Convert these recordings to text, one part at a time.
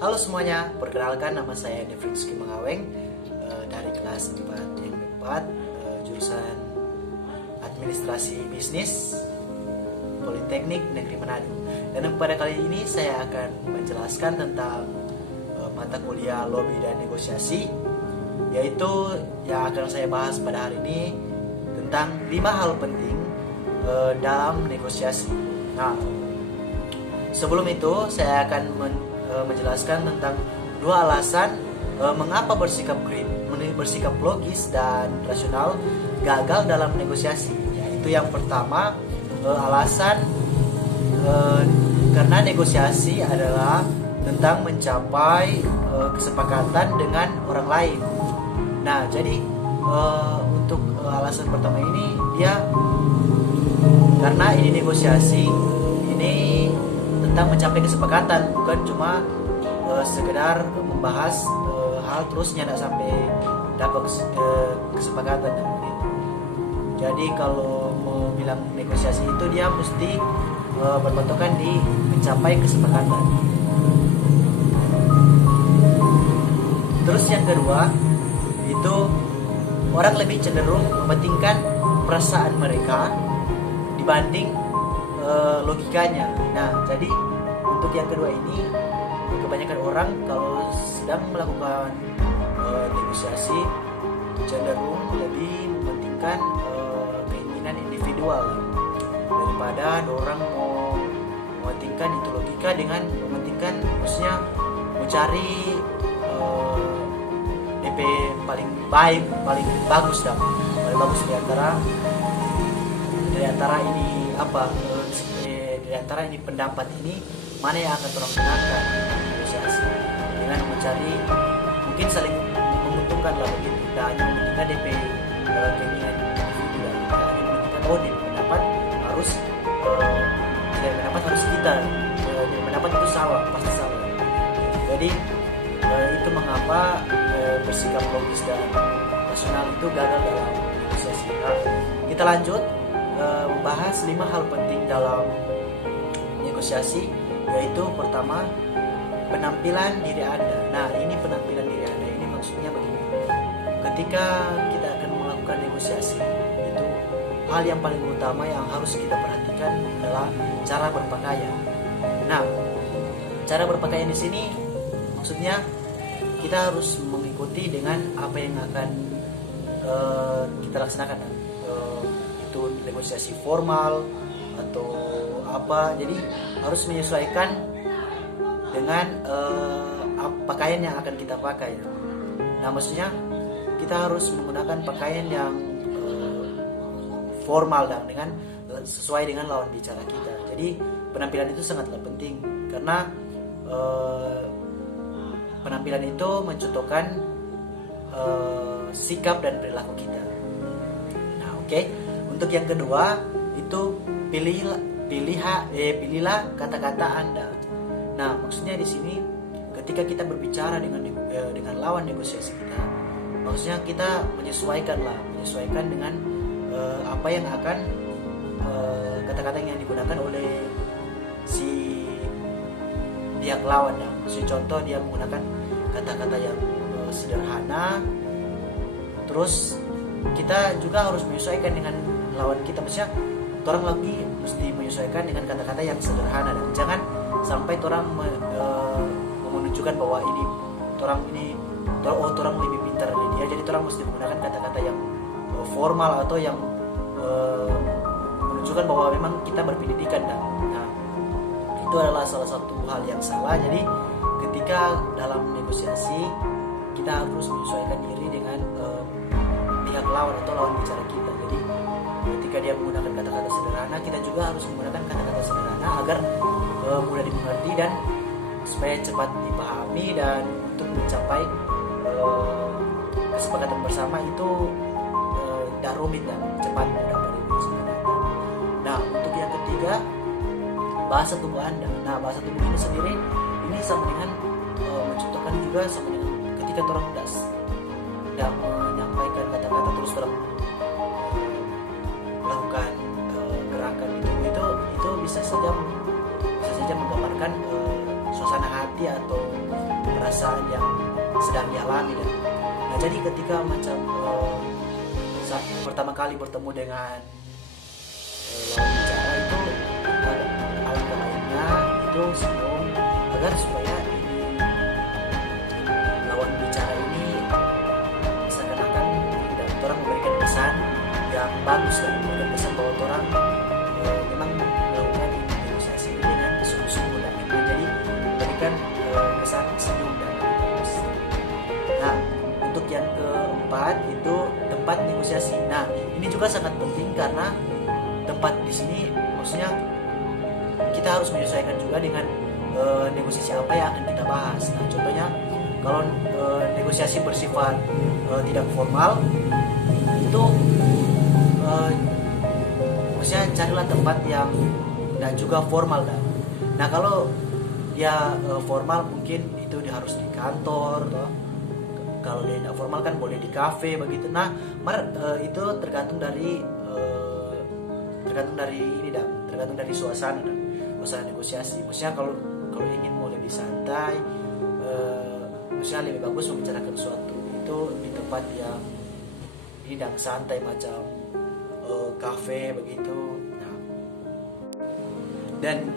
Halo semuanya, perkenalkan nama saya Nefrinski Mangaweng dari kelas 4 M4 jurusan Administrasi Bisnis Politeknik Negeri Manado. Dan pada kali ini saya akan menjelaskan tentang mata kuliah lobby dan negosiasi, yaitu yang akan saya bahas pada hari ini tentang 5 hal penting dalam negosiasi. Nah, sebelum itu saya akan menjelaskan tentang 2 alasan mengapa bersikap logis dan rasional gagal dalam negosiasi. Yaitu yang pertama, alasan karena negosiasi adalah tentang mencapai kesepakatan dengan orang lain. Nah, jadi untuk alasan pertama ini dia karena ini negosiasi ini tentang mencapai kesepakatan, bukan cuma sekedar membahas hal terus tidak sampai dapat kesepakatan gitu. Jadi kalau mau bilang negosiasi itu dia mesti berpatokan di mencapai kesepakatan. Terus yang kedua itu orang lebih cenderung mementingkan perasaan mereka dibanding logikanya. Nah, jadi untuk yang kedua ini kebanyakan orang kalau sedang melakukan negosiasi cenderung lebih mementingkan keinginan individual daripada orang mau mementingkan itu logika dengan mementingkan, maksudnya mencari DP paling baik, paling bagus paling bagus di antara ini di antara ini pendapat ini mana yang akan orang gunakan negosiasi dengan mencari mungkin saling menguntungkan lah begitu. Tidak hanya mementingkan DP keinginan individu, tidak hanya mementingkan DP pendapat harus kita pendapat itu salah, pasti salah. Jadi itu mengapa bersikap logis dan rasional itu gagal dalam negosiasi. Nah, kita lanjut membahas 5 hal penting dalam negosiasi, yaitu pertama, penampilan diri Anda. Nah, ini penampilan diri Anda ini maksudnya begini. Ketika kita akan melakukan negosiasi, itu hal yang paling utama yang harus kita perhatikan adalah cara berpakaian. Nah, cara berpakaian di sini maksudnya kita harus mengikuti dengan apa yang akan kita laksanakan. Itu negosiasi formal atau apa, jadi harus menyesuaikan dengan pakaian yang akan kita pakai. Nah, maksudnya kita harus menggunakan pakaian yang formal dan sesuai dengan lawan bicara kita. Jadi penampilan itu sangatlah penting karena penampilan itu mencontohkan sikap dan perilaku kita. Nah, oke. Untuk yang kedua itu pilihlah kata-kata Anda. Nah, maksudnya di sini ketika kita berbicara dengan lawan negosiasi kita, maksudnya kita menyesuaikan dengan apa yang akan kata-kata yang digunakan oleh si pihak lawan. Nah, maksudnya contoh dia menggunakan kata-kata yang sederhana, terus kita juga harus menyesuaikan dengan lawan kita. Maksudnya orang lagi mesti menyesuaikan dengan kata-kata yang sederhana dan jangan sampai orang menunjukkan bahwa orang lebih pintar dari dia. Jadi orang mesti menggunakan kata-kata yang formal atau yang menunjukkan bahwa memang kita berpendidikan. Nah, itu adalah salah satu hal yang salah. Jadi ketika dalam negosiasi kita harus menyesuaikan diri dengan pihak lawan atau lawan bicara kita. Jadi ketika dia menggunakan kata-kata sederhana, kita juga harus menggunakan kata-kata sederhana agar mudah dimengerti dan supaya cepat dipahami, dan untuk mencapai kesepakatan bersama itu tidak rumit dan cepat mudah dari kesepakatan. Nah, untuk yang ketiga, bahasa tubuh Anda. Nah, bahasa tubuh ini sendiri ini sama dengan mencontohkan juga sama dengan ketika orang tidak menyampaikan kata-kata terus orang melakukan gerakan itu bisa saja menggambarkan suasana hati atau permasalahan yang sedang dialami. Dan nah jadi ketika macam saat pertama kali bertemu dengan lawan bicara itu, alangkah baiknya itu sebelum agar supaya ini lawan bicara ini seakan-akan dan orang memberikan pesan yang bagus, dan memberikan pesan bahwa orang memang melakukan negosiasi ini dengan sungguh-sungguh, dan jadi memberikan kesan senyum dan bagus. Nah untuk yang keempat itu tempat negosiasi. Nah ini juga sangat penting karena tempat di sini maksudnya kita harus menyesuaikan juga dengan negosiasi apa yang akan kita bahas. Nah contohnya kalau negosiasi bersifat tidak formal itu maksudnya carilah tempat yang dan juga formal. Nah kalau dia formal mungkin itu dia harus di kantor toh. Kalau dia tidak formal kan boleh di kafe begitu. Nah itu tergantung dari ini dan tergantung dari suasana negosiasi. Maksudnya kalau ingin mau lebih santai, maksudnya lebih bagus membicarakan sesuatu itu di tempat yang ini dan santai macam kafe begitu. Nah, dan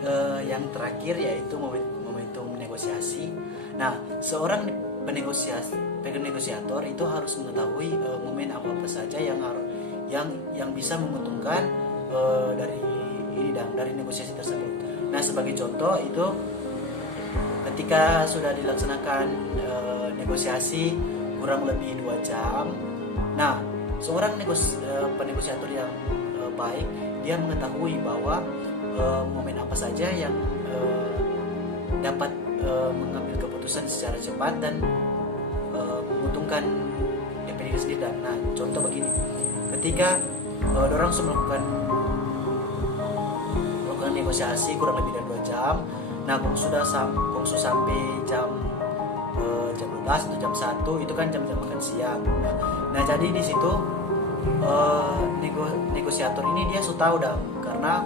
yang terakhir yaitu momentum negosiasi. Nah seorang penegosiator itu harus mengetahui momen apa saja yang bisa menguntungkan dari ini dan dari negosiasi tersebut. Nah sebagai contoh itu ketika sudah dilaksanakan negosiasi kurang lebih 2 jam. Nah seorang penegosiator yang baik dia mengetahui bahwa momen apa saja yang dapat mengambil keputusan secara cepat dan menguntungkan diri sendiri. Nah contoh begini, ketika orang sudah melakukan negosiasi kurang lebih dari 2 jam. Nah kalau sudah sampai jam 12 atau jam 1 itu kan jam-jam makan siang. Nah jadi di situ negosiator ini dia sudah tahu dah, karena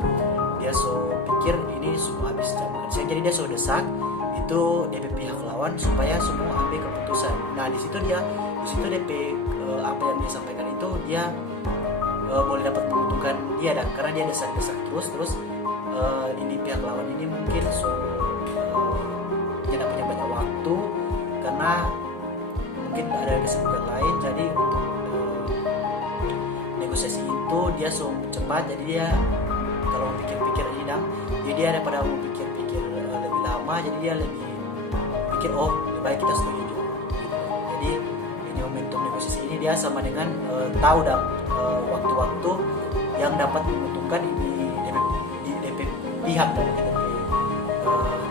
dia pikir ini semua habis jam makan siang, jadi dia sudah desak itu DP pihak lawan supaya semua ambil keputusan. Nah di situ DP apa yang dia sampaikan itu dia boleh dapat menguntungkan dia, dan karena dia desak-desak terus ini pihak lawan ini mungkin tidak punya banyak waktu karena mungkin ada kesibukan lain. Jadi untuk negosiasi itu dia cepat, jadi dia kalau pikir-pikir ini jadi dia daripada mau pikir-pikir lebih lama, jadi dia lebih pikir lebih baik kita setuju gitu. Jadi ini momentum negosiasi ini dia sama dengan tahu waktu-waktu yang dapat menguntungkan ini DP pihak dari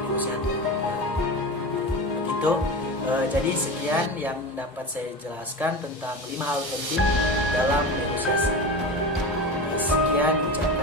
negosiasi. Begitu. Jadi sekian yang dapat saya jelaskan tentang 5 hal penting dalam negosiasi. Sekian ucapan.